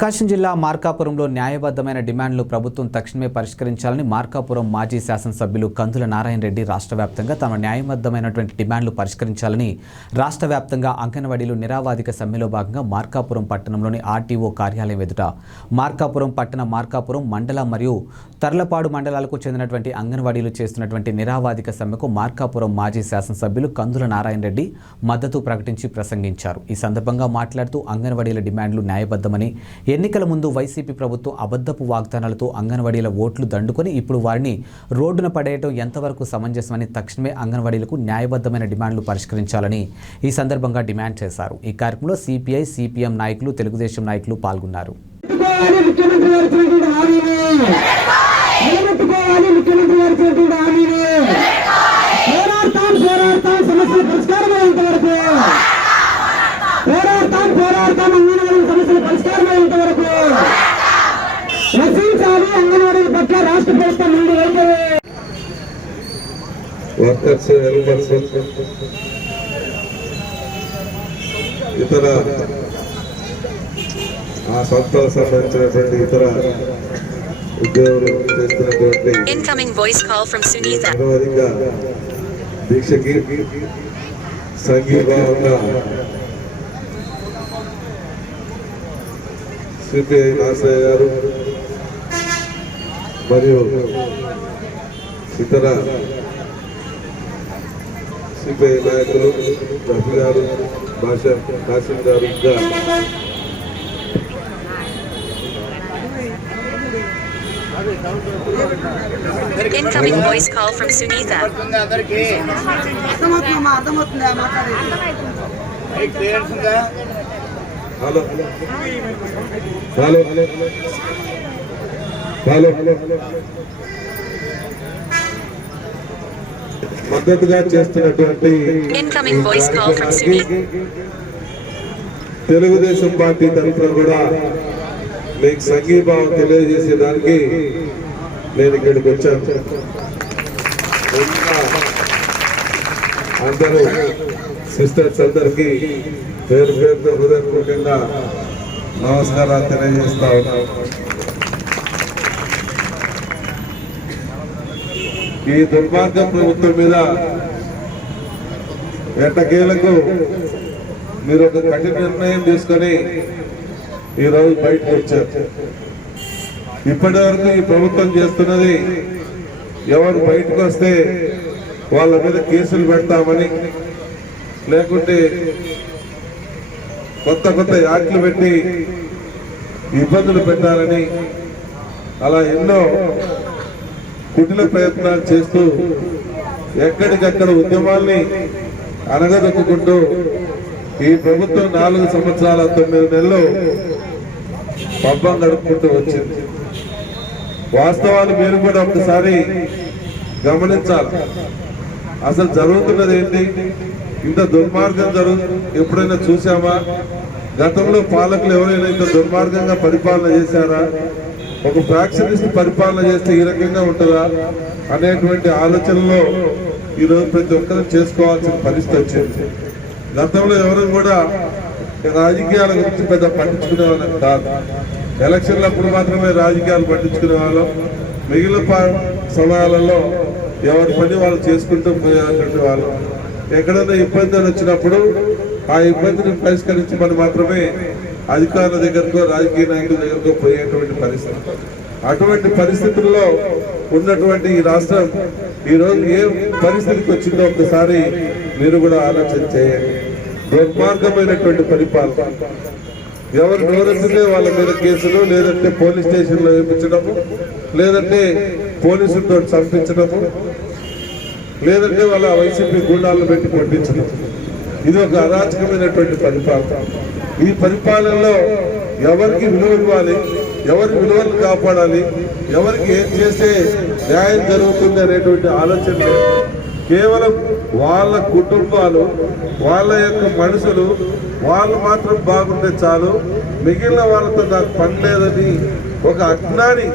ప్రకాశం జిల్లా మార్కాపురంలో న్యాయబద్ధమైన డిమాండ్లు ప్రభుత్వం తక్షణమే పరిష్కరించాలని మార్కాపురం మాజీ శాసనసభ్యులు కందుల నారాయణ రెడ్డి రాష్ట్ర వ్యాప్తంగా తమ న్యాయబద్ధమైనటువంటి డిమాండ్లు పరిష్కరించాలని రాష్ట్ర వ్యాప్తంగా అంగన్వాడీలు నిరావాదిక సమ్మెలో భాగంగా మార్కాపురం పట్టణంలోని ఆర్టీఓ కార్యాలయం ఎదుట మార్కాపురం పట్టణ మార్కాపురం మండల మరియు తర్లపాడు మండలాలకు చెందినటువంటి అంగన్వాడీలు చేస్తున్నటువంటి నిరావాదిక సమ్మెకు మార్కాపురం మాజీ శాసనసభ్యులు కందుల నారాయణ రెడ్డి మద్దతు ప్రకటించి ప్రసంగించారు. ఈ సందర్భంగా మాట్లాడుతూ అంగన్వాడీల డిమాండ్లు న్యాయబద్ధమని, ఎన్నికల ముందు వైసీపీ ప్రభుత్వం అబద్ధపు వాగ్దానాలతో అంగన్వాడీల ఓట్లు దండుకొని ఇప్పుడు వారిని రోడ్డున పడేయడం ఎంతవరకు సమంజసమని తక్షణమే అంగన్వాడీలకు న్యాయబద్ధమైన డిమాండ్లు పరిష్కరించాలని ఈ సందర్భంగా డిమాండ్ చేశారు. ఈ కార్యక్రమంలో సిపిఐ, సిపిఎం నాయకులు, తెలుగుదేశం నాయకులు పాల్గొన్నారు. ఇతర ఆ సంస్థలకు సంబంధించినటువంటి ఇతర ఉద్యోగులు చేస్తున్నటువంటి నిరవధిక దీక్షకి సంఘీభావంగా సిపిఐ నాసయ్య గారు మరియు ఇతర సిపిఐ నాయకులు రఫీ గారు, కాసిం గారు, ఇంకా Incoming voice call from Sunitha. Hello hello hello మద్దతుగా చేస్తున్నటువంటి Incoming voice call from Sunitha. Telugu Desam party తరఫున కూడా మీకు సంఘీభావం తెలియజేసేదానికి నేను ఇక్కడికి వచ్చాను. అందరూ సిస్టర్స్ అందరికీ పేరు పేరుతో హృదయపూర్వకంగా నమస్కారాలు తెలియజేస్తా ఉన్నాను. ఈ దుర్మార్గ ప్రభుత్వం మీద ఎట్టకేలకు మీరు ఒక కఠిన నిర్ణయం తీసుకొని ఈరోజు బయటకు వచ్చారు. ఇప్పటి వరకు ఈ ప్రభుత్వం చేస్తున్నది ఎవరు బయటకు వస్తే వాళ్ళ మీద కేసులు పెడతామని, లేకుంటే కొత్త కొత్త యాక్ట్లు పెట్టి ఇబ్బందులు పెట్టాలని అలా ఎన్నో కుటిల ప్రయత్నాలు చేస్తూ ఎక్కడికక్కడ ఉద్యమాల్ని అనగదొక్కుంటూ ఈ ప్రభుత్వం 4 సంవత్సరాల 9 నెలలు పబ్బం గడుపుకుంటూ వచ్చింది. వాస్తవాలు మీరు కూడా ఒకసారి గమనించాలి. అసలు జరుగుతున్నది ఏంటి? ఇంత దుర్మార్గం ఎప్పుడైనా చూసామా? గతంలో పాలకులు ఎవరైనా ఇంత దుర్మార్గంగా పరిపాలన చేశారా? ఒక ఫ్యాక్షనిస్ట్ పరిపాలన చేస్తే ఈ రకంగా ఉంటుందా అనేటువంటి ఆలోచనలో ఈరోజు ప్రతి ఒక్కరూ చేసుకోవాల్సిన పరిస్థితి వచ్చింది. గతంలో ఎవరు కూడా రాజకీయాల గురించి పెద్ద పట్టించుకునే వాళ్ళం కాదు. ఎలక్షన్లప్పుడు మాత్రమే రాజకీయాలు పట్టించుకునే వాళ్ళం. మిగిలిన సమయాలలో ఎవరి పని వాళ్ళు చేసుకుంటూ పోయేటువంటి వాళ్ళు. ఎక్కడైనా ఇబ్బందులు వచ్చినప్పుడు ఆ ఇబ్బందిని పరిష్కరించమని మాత్రమే అధికారుల దగ్గరకో రాజకీయ నాయకుల దగ్గరకో పోయేటువంటి పరిస్థితి. అటువంటి పరిస్థితుల్లో ఉన్నటువంటి ఈ రాష్ట్రం ఈరోజు ఏ పరిస్థితికి వచ్చిందో ఒకసారి మీరు కూడా ఆలోచన చేయండి. దుర్మార్గమైనటువంటి పరిపాలన. ఎవరు నోరెత్తితే వాళ్ళ మీద కేసులు, లేదంటే పోలీస్ స్టేషన్లో వేయించడము, లేదంటే పోలీసులతో చంపించడము, లేదంటే వాళ్ళ వైసీపీ గుండాలను పెట్టి కొట్టించడం. ఇది ఒక అరాచకమైనటువంటి పరిపాలన. ఈ పరిపాలనలో ఎవరికి విలువ ఇవ్వాలి, ఎవరి విలువలను కాపాడాలి, ఎవరికి ఏం చేస్తే న్యాయం జరుగుతుంది అనేటువంటి ఆలోచన లేదు. కేవలం వాళ్ళ కుటుంబాలు, వాళ్ళ యొక్క మనుషులు, వాళ్ళు మాత్రం బాగుంటే చాలు, మిగిలిన వాళ్ళతో నాకు పని లేదని ఒక అజ్ఞాని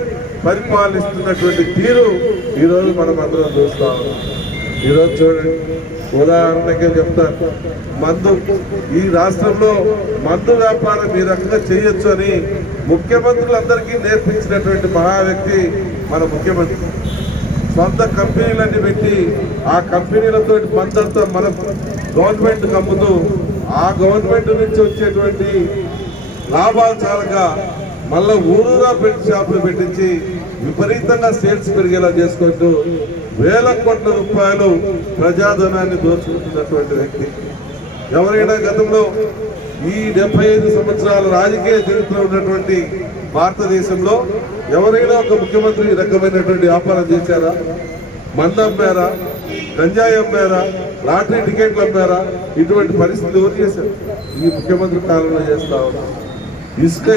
పరిపాలిస్తున్నటువంటి తీరు ఈరోజు మనం అందరం చూస్తా ఉన్నాం. ఈరోజు చూడండి, ఉదాహరణకే చెప్తాను, మందు ఈ రాష్ట్రంలో మందు వ్యాపారం ఈ రకంగా చేయొచ్చు అని ముఖ్యమంత్రులందరికీ నేర్పించినటువంటి మహా వ్యక్తి మన ముఖ్యమంత్రి. సొంత కంపెనీలన్నీ పెట్టి ఆ కంపెనీలతో మందంతా మన గవర్నమెంట్ అమ్ముతూ ఆ గవర్నమెంట్ నుంచి వచ్చేటువంటి లాభాలు చాలక మళ్ళా ఊరుగా పెట్టి షాపులు పెట్టించి విపరీతంగా సేల్స్ పెరిగేలా చేసుకుంటూ వేల కోట్ల రూపాయలు ప్రజాధనాన్ని దోచుకుంటున్నటువంటి వ్యక్తి. ఎవరైనా గతంలో ఈ 75 సంవత్సరాల రాజకీయ చరిత్ర ఉన్నటువంటి భారతదేశంలో ఎవరైనా ఒక ముఖ్యమంత్రి ఈ రకమైనటువంటి వ్యాపారం చేశారా? మందు అమ్మారా? గంజాయి అమ్మారా? లాటరీ టికెట్లు అమ్మారా? ఇటువంటి పరిస్థితులు ఎవరు చేశారు? ఈ ముఖ్యమంత్రి కాలంలో చేస్తా ఉన్నారు. ఇసుక